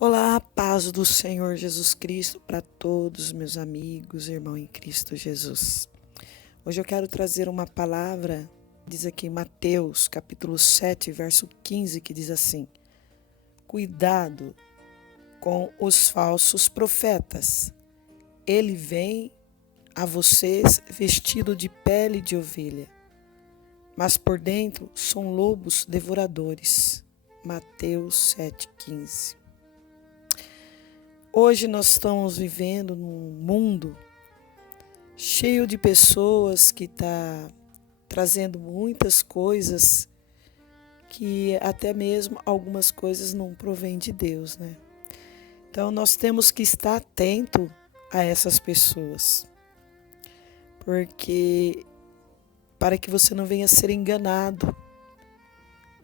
Olá, a paz do Senhor Jesus Cristo para todos meus amigos, irmão em Cristo Jesus. Hoje eu quero trazer uma palavra, diz aqui em Mateus, capítulo 7, verso 15, que diz assim: Cuidado com os falsos profetas. Ele vem a vocês vestido de pele de ovelha, mas por dentro são lobos devoradores. Mateus 7,15. Hoje nós estamos vivendo num mundo cheio de pessoas que está trazendo muitas coisas que até mesmo algumas coisas não provêm de Deus, né? Então nós temos que estar atento a essas pessoas, porque para que você não venha ser enganado,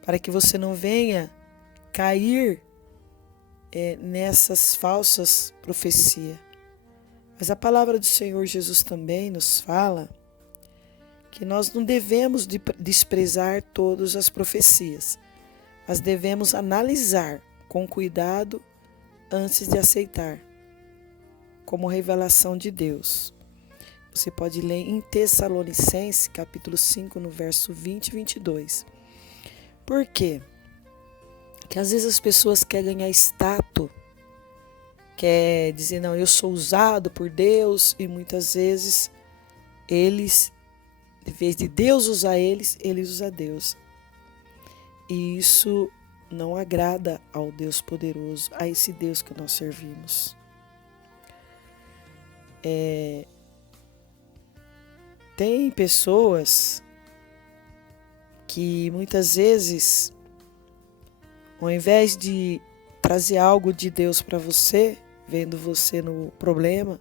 para que você não venha cair nessas falsas profecias. Mas a palavra do Senhor Jesus também nos fala que nós não devemos desprezar todas as profecias, mas devemos analisar com cuidado antes de aceitar, como revelação de Deus. Você pode ler em Tessalonicenses, capítulo 5, no verso 20 e 22. Por quê? Porque às vezes as pessoas querem ganhar status, quer dizer, não, eu sou usado por Deus, e muitas vezes eles, em vez de Deus usar eles usam Deus. E isso não agrada ao Deus poderoso, a esse Deus que nós servimos. Tem pessoas que muitas vezes, ao invés de trazer algo de Deus para você, vendo você no problema,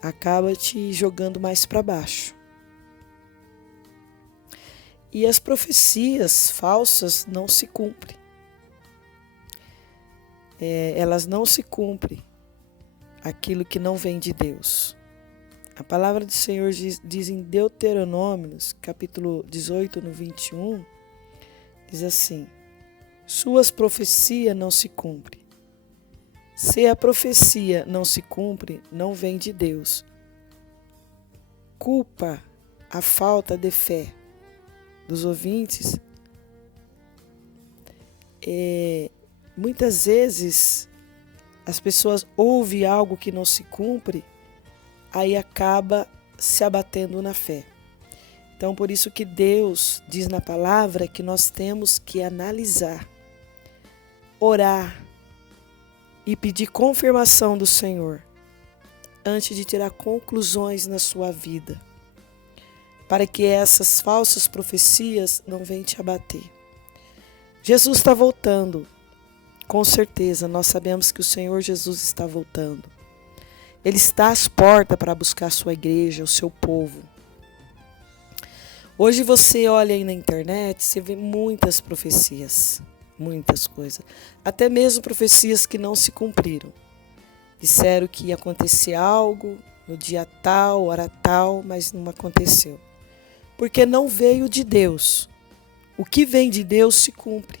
acaba te jogando mais para baixo. E as profecias falsas não se cumprem. Elas não se cumprem, aquilo que não vem de Deus. A palavra do Senhor diz em Deuteronômio, capítulo 18, no 21, diz assim: Suas profecias não se cumprem. Se a profecia não se cumpre, não vem de Deus. Culpa a falta de fé dos ouvintes. Muitas vezes as pessoas ouvem algo que não se cumpre, aí acaba se abatendo na fé. Então, por isso que Deus diz na palavra que nós temos que analisar, orar e pedir confirmação do Senhor antes de tirar conclusões na sua vida, para que essas falsas profecias não venham te abater. Jesus está voltando, com certeza, nós sabemos que o Senhor Jesus está voltando. Ele está às portas para buscar a sua igreja, o seu povo. Hoje você olha aí na internet, você vê muitas profecias, muitas coisas. Até mesmo profecias que não se cumpriram. Disseram que ia acontecer algo no dia tal, hora tal, mas não aconteceu. Porque não veio de Deus. O que vem de Deus se cumpre.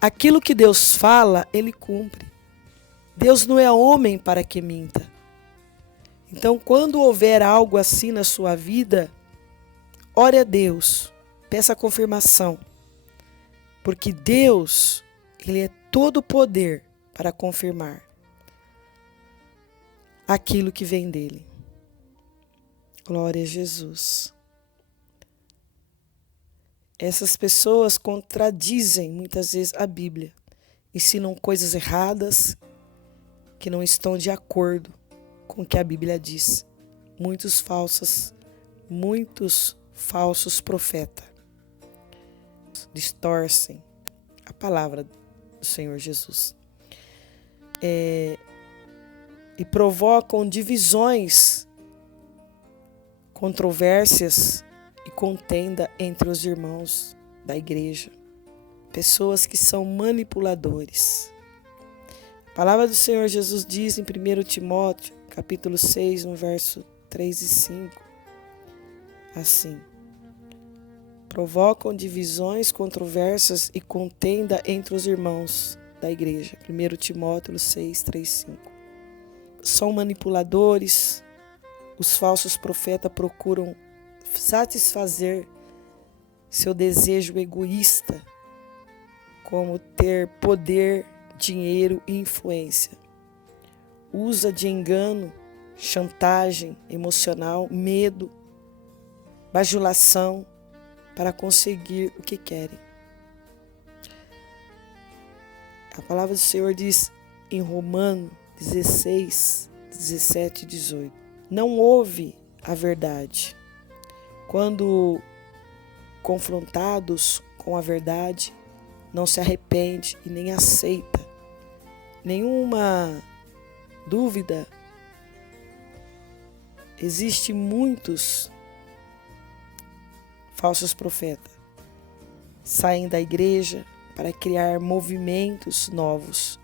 Aquilo que Deus fala, Ele cumpre. Deus não é homem para que minta. Então, quando houver algo assim na sua vida, ore a Deus, peça confirmação. Porque Deus, Ele é todo poder para confirmar aquilo que vem dEle. Glória a Jesus. Essas pessoas contradizem muitas vezes a Bíblia, ensinam coisas erradas que não estão de acordo com o que a Bíblia diz. Muitos falsos profetas distorcem a palavra do Senhor Jesus e provocam divisões, controvérsias e contenda entre os irmãos da igreja. Pessoas que são manipuladores. A palavra do Senhor Jesus diz em 1 Timóteo, capítulo 6, no verso 3 e 5, assim: Provocam divisões, controvérsias e contenda entre os irmãos. da igreja. 1 Timóteo 6, 3, 5. São manipuladores. Os falsos profetas procuram satisfazer seu desejo egoísta, como ter poder, dinheiro e influência. Usa de engano, chantagem emocional, medo, bajulação para conseguir o que querem. A palavra do Senhor diz em Romanos 16, 17 e 18. Não ouve a verdade. Quando confrontados com a verdade, não se arrepende e nem aceita. Nenhuma dúvida. Existem muitos falsos profetas. Saem da igreja para criar movimentos novos,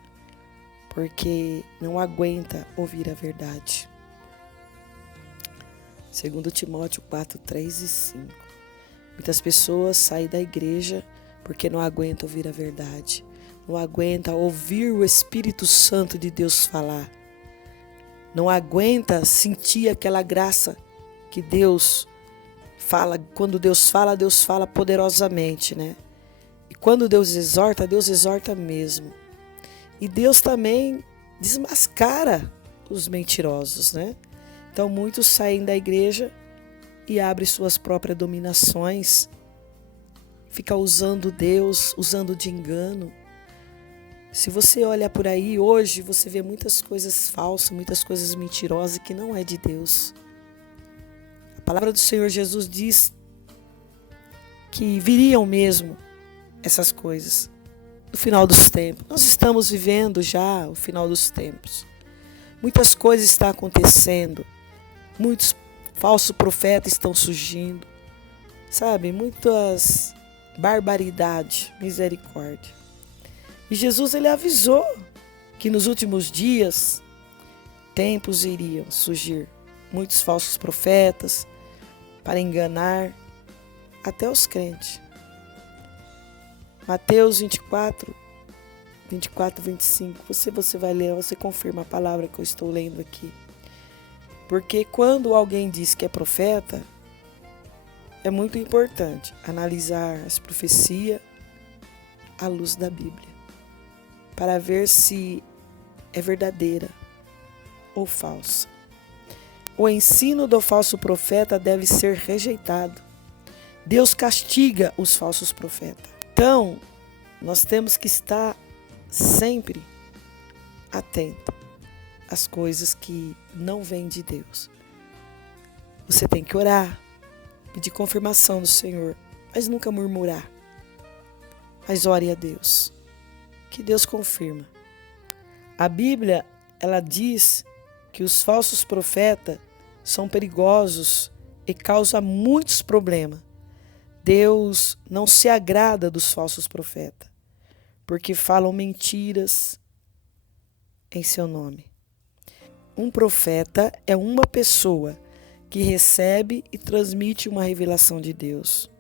porque não aguenta ouvir a verdade. 2 Timóteo 4, 3 e 5. Muitas pessoas saem da igreja porque não aguentam ouvir a verdade. Não aguenta ouvir o Espírito Santo de Deus falar. Não aguenta sentir aquela graça que Deus fala. Quando Deus fala poderosamente, né? E quando Deus exorta mesmo. E Deus também desmascara os mentirosos, né? Então muitos saem da igreja e abrem suas próprias dominações. Fica usando Deus, usando de engano. Se você olha por aí hoje, você vê muitas coisas falsas, muitas coisas mentirosas que não é de Deus. A palavra do Senhor Jesus diz que viriam mesmo essas coisas no final dos tempos. Nós estamos vivendo já o final dos tempos. Muitas coisas estão acontecendo. Muitos falsos profetas estão surgindo. Sabe? Muitas barbaridades. Misericórdia. E Jesus, ele avisou que nos últimos dias, tempos iriam surgir muitos falsos profetas para enganar até os crentes. Mateus 24, 25. Você vai ler, você confirma a palavra que eu estou lendo aqui. Porque quando alguém diz que é profeta, é muito importante analisar as profecias à luz da Bíblia, para ver se é verdadeira ou falsa. O ensino do falso profeta deve ser rejeitado. Deus castiga os falsos profetas. Então, nós temos que estar sempre atento às coisas que não vêm de Deus. Você tem que orar, pedir confirmação do Senhor, mas nunca murmurar. Mas ore a Deus, que Deus confirma. A Bíblia, ela diz que os falsos profetas são perigosos e causam muitos problemas. Deus não se agrada dos falsos profetas, porque falam mentiras em seu nome. Um profeta é uma pessoa que recebe e transmite uma revelação de Deus.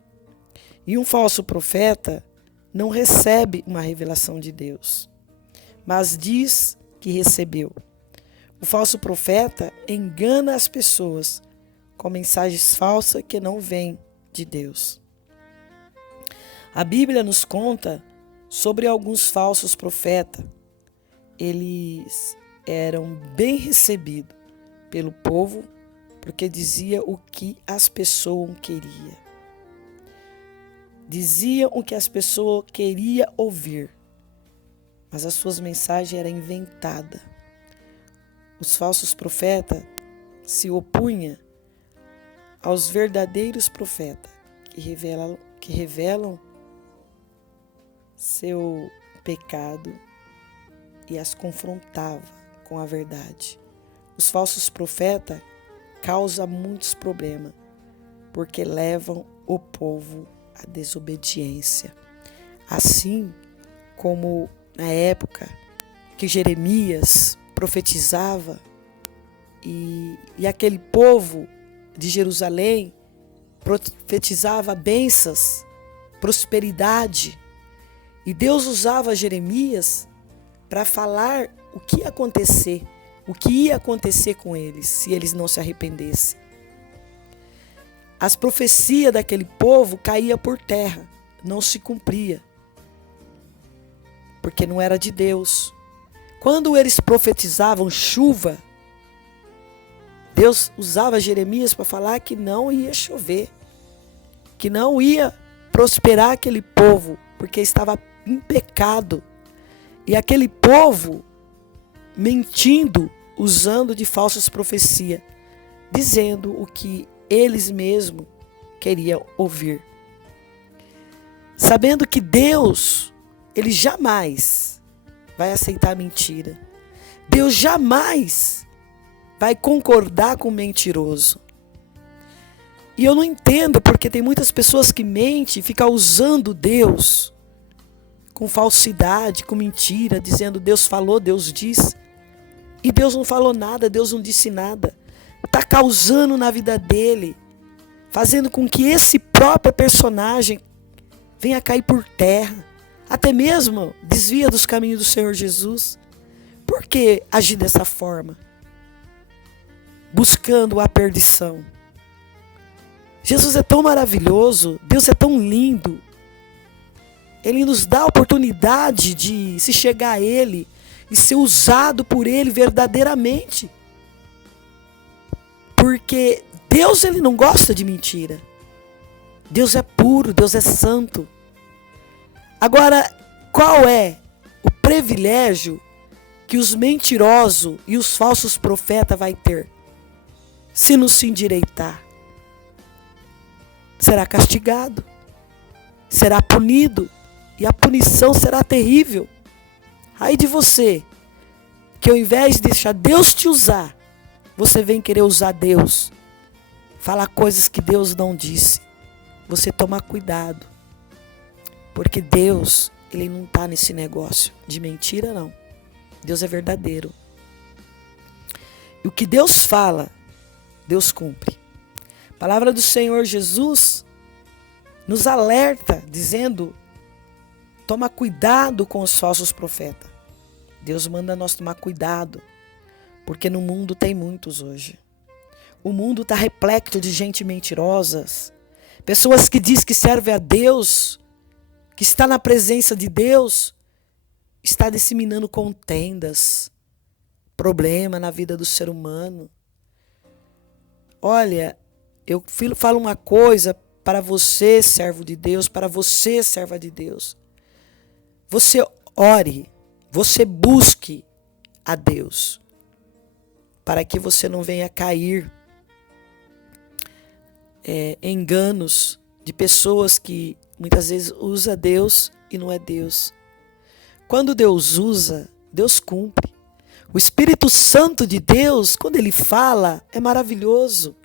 E um falso profeta não recebe uma revelação de Deus, mas diz que recebeu. O falso profeta engana as pessoas com mensagens falsas que não vêm de Deus. A Bíblia nos conta sobre alguns falsos profetas. Eles eram bem recebidos pelo povo porque dizia o que as pessoas queriam. Diziam o que as pessoas queriam ouvir, mas as suas mensagens eram inventadas. Os falsos profetas se opunham aos verdadeiros profetas que revelam seu pecado e as confrontava com a verdade. Os falsos profetas causam muitos problemas porque levam o povo à desobediência. Assim como na época que Jeremias profetizava e aquele povo de Jerusalém profetizava bênçãos, prosperidade. E Deus usava Jeremias para falar o que ia acontecer com eles se eles não se arrependessem. As profecias daquele povo caíam por terra, não se cumpria, porque não era de Deus. Quando eles profetizavam chuva, Deus usava Jeremias para falar que não ia chover, que não ia prosperar aquele povo, porque estava em pecado. E aquele povo mentindo, usando de falsas profecias, dizendo o que eles mesmos queriam ouvir. Sabendo que Deus, Ele jamais vai aceitar mentira. Deus jamais vai concordar com o mentiroso. E eu não entendo porque tem muitas pessoas que mentem e ficam usando Deus com falsidade, com mentira, dizendo Deus falou, Deus disse. E Deus não falou nada, Deus não disse nada. Está causando na vida dele, fazendo com que esse próprio personagem venha cair por terra, até mesmo desvia dos caminhos do Senhor Jesus. Por que agir dessa forma? Buscando a perdição. Jesus é tão maravilhoso, Deus é tão lindo. Ele nos dá a oportunidade de se chegar a Ele e ser usado por Ele verdadeiramente. Porque Deus, Ele não gosta de mentira. Deus é puro, Deus é santo. Agora, qual é o privilégio que os mentirosos e os falsos profetas vai ter? Se não se endireitar, será castigado, será punido, e a punição será terrível. Aí de você, que ao invés de deixar Deus te usar, você vem querer usar Deus, falar coisas que Deus não disse. Você toma cuidado, porque Deus, Ele não está nesse negócio de mentira, não. Deus é verdadeiro. E o que Deus fala, Deus cumpre. A palavra do Senhor Jesus nos alerta, dizendo, toma cuidado com os falsos profetas. Deus manda nós tomar cuidado, porque no mundo tem muitos hoje. O mundo está repleto de gente mentirosas, pessoas que dizem que servem a Deus, que está na presença de Deus, está disseminando contendas, problema na vida do ser humano. Olha, eu falo uma coisa para você, servo de Deus, para você, serva de Deus. Você ore, você busque a Deus, para que você não venha cair em enganos de pessoas que muitas vezes usam Deus e não é Deus. Quando Deus usa, Deus cumpre. O Espírito Santo de Deus, quando Ele fala, é maravilhoso.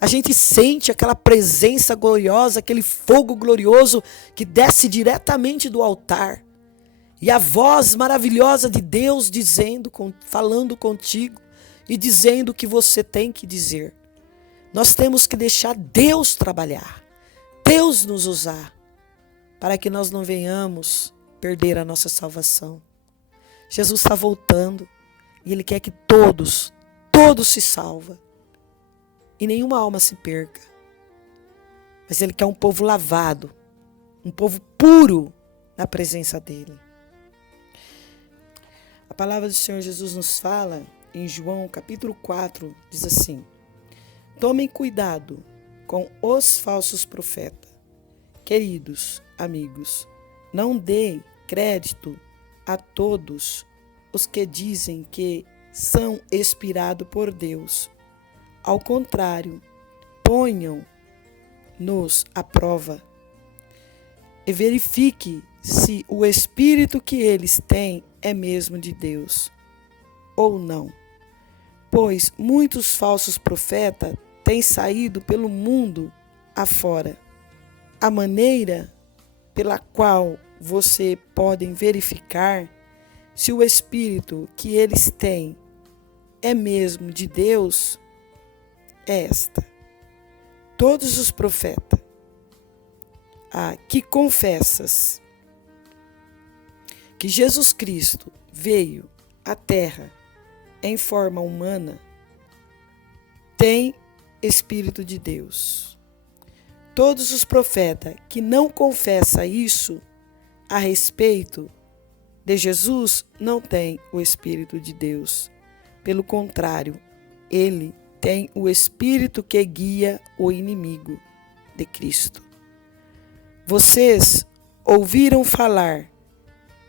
A gente sente aquela presença gloriosa, aquele fogo glorioso que desce diretamente do altar. E a voz maravilhosa de Deus dizendo, falando contigo e dizendo o que você tem que dizer. Nós temos que deixar Deus trabalhar, Deus nos usar, para que nós não venhamos perder a nossa salvação. Jesus está voltando e Ele quer que todos se salvem e nenhuma alma se perca. Mas Ele quer um povo lavado, um povo puro na presença dEle. A palavra do Senhor Jesus nos fala em João capítulo 4, diz assim: tomem cuidado com os falsos profetas. Queridos amigos, não deem crédito a todos os que dizem que são inspirados por Deus. Ao contrário, ponham-nos à prova e verifique se o espírito que eles têm é mesmo de Deus ou não. Pois muitos falsos profetas têm saído pelo mundo afora. A maneira pela qual você podem verificar se o espírito que eles têm é mesmo de Deus é esta: todos os profetas que confessas que Jesus Cristo veio à Terra em forma humana, tem Espírito de Deus. Todos os profetas que não confessam isso a respeito de Jesus não têm o Espírito de Deus. Pelo contrário, ele tem o Espírito que guia o inimigo de Cristo. Vocês ouviram falar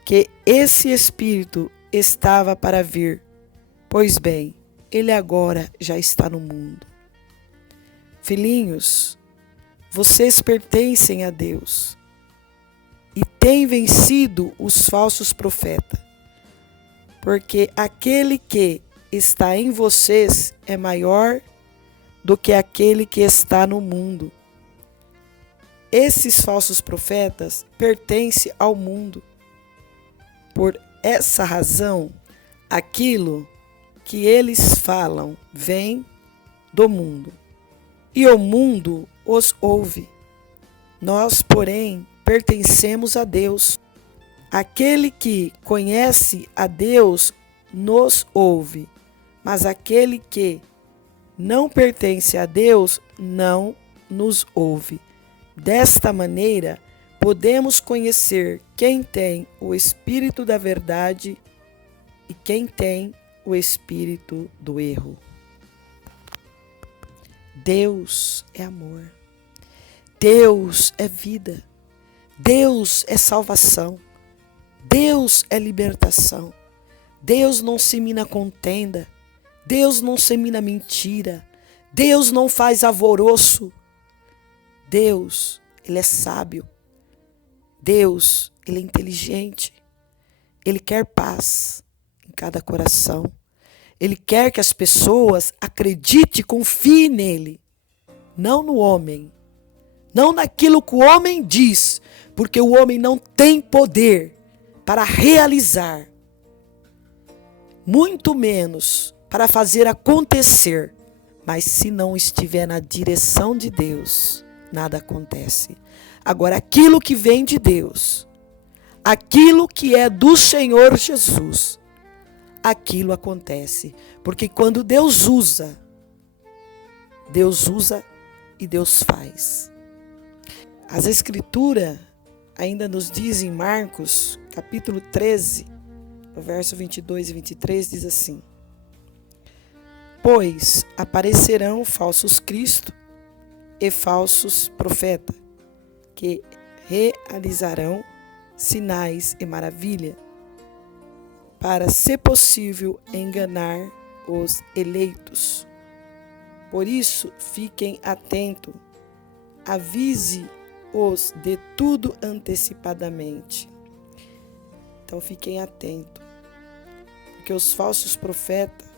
que esse Espírito estava para vir. Pois bem, ele agora já está no mundo. Filhinhos, vocês pertencem a Deus e têm vencido os falsos profetas, porque aquele que está em vocês é maior do que aquele que está no mundo. Esses falsos profetas pertencem ao mundo. Por essa razão, aquilo que eles falam vem do mundo, e o mundo os ouve. Nós, porém, pertencemos a Deus. Aquele que conhece a Deus nos ouve, mas aquele que não pertence a Deus não nos ouve. Desta maneira, podemos conhecer quem tem o Espírito da verdade e quem tem o espírito do erro. Deus é amor. Deus é vida. Deus é salvação. Deus é libertação. Deus não semina contenda. Deus não semina mentira. Deus não faz alvoroço. Deus, ele é sábio. Deus, ele é inteligente. Ele quer paz em cada coração. Ele quer que as pessoas acreditem e confiem nele, não no homem, não naquilo que o homem diz, porque o homem não tem poder para realizar, muito menos para fazer acontecer. Mas se não estiver na direção de Deus, nada acontece. Agora, aquilo que vem de Deus, aquilo que é do Senhor Jesus, aquilo acontece. Porque quando Deus usa e Deus faz. As Escrituras ainda nos dizem em Marcos, capítulo 13, no verso 22 e 23, diz assim: pois aparecerão falsos cristos e falsos profetas, que realizarão sinais e maravilhas, para, se possível, enganar os eleitos. Por isso, fiquem atentos, avise-os de tudo antecipadamente. Então, fiquem atentos, porque os falsos profetas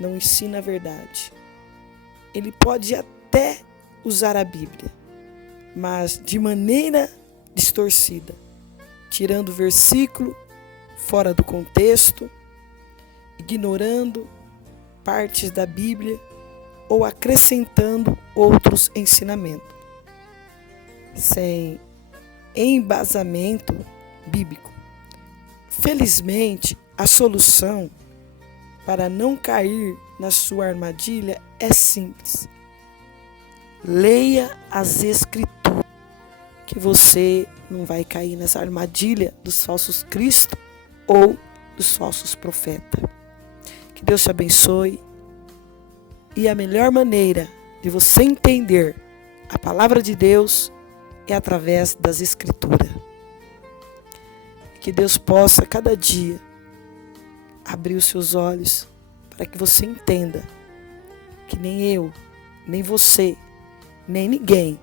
não ensinam a verdade. Ele pode até usar a Bíblia, mas de maneira distorcida, tirando o versículo fora do contexto, ignorando partes da Bíblia ou acrescentando outros ensinamentos, sem embasamento bíblico. Felizmente, a solução para não cair na sua armadilha é simples. Leia as Escrituras, que você não vai cair nessa armadilha dos falsos cristos ou dos falsos profetas. Que Deus te abençoe. E a melhor maneira de você entender a palavra de Deus é através das Escrituras. Que Deus possa, cada dia, abrir os seus olhos para que você entenda que nem eu, nem você, nem ninguém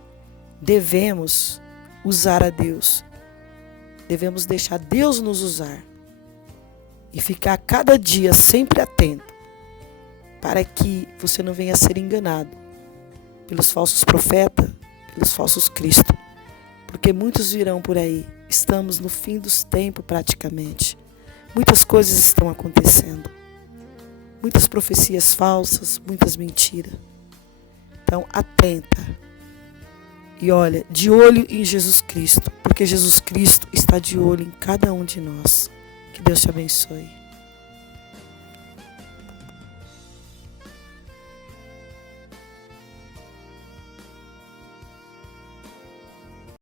devemos usar a Deus. Devemos deixar Deus nos usar e ficar cada dia sempre atento para que você não venha a ser enganado pelos falsos profetas, pelos falsos cristos, porque muitos virão por aí. Estamos no fim dos tempos praticamente. Muitas coisas estão acontecendo. Muitas profecias falsas, muitas mentiras. Então, atenta. E olha, de olho em Jesus Cristo, porque Jesus Cristo está de olho em cada um de nós. Que Deus te abençoe.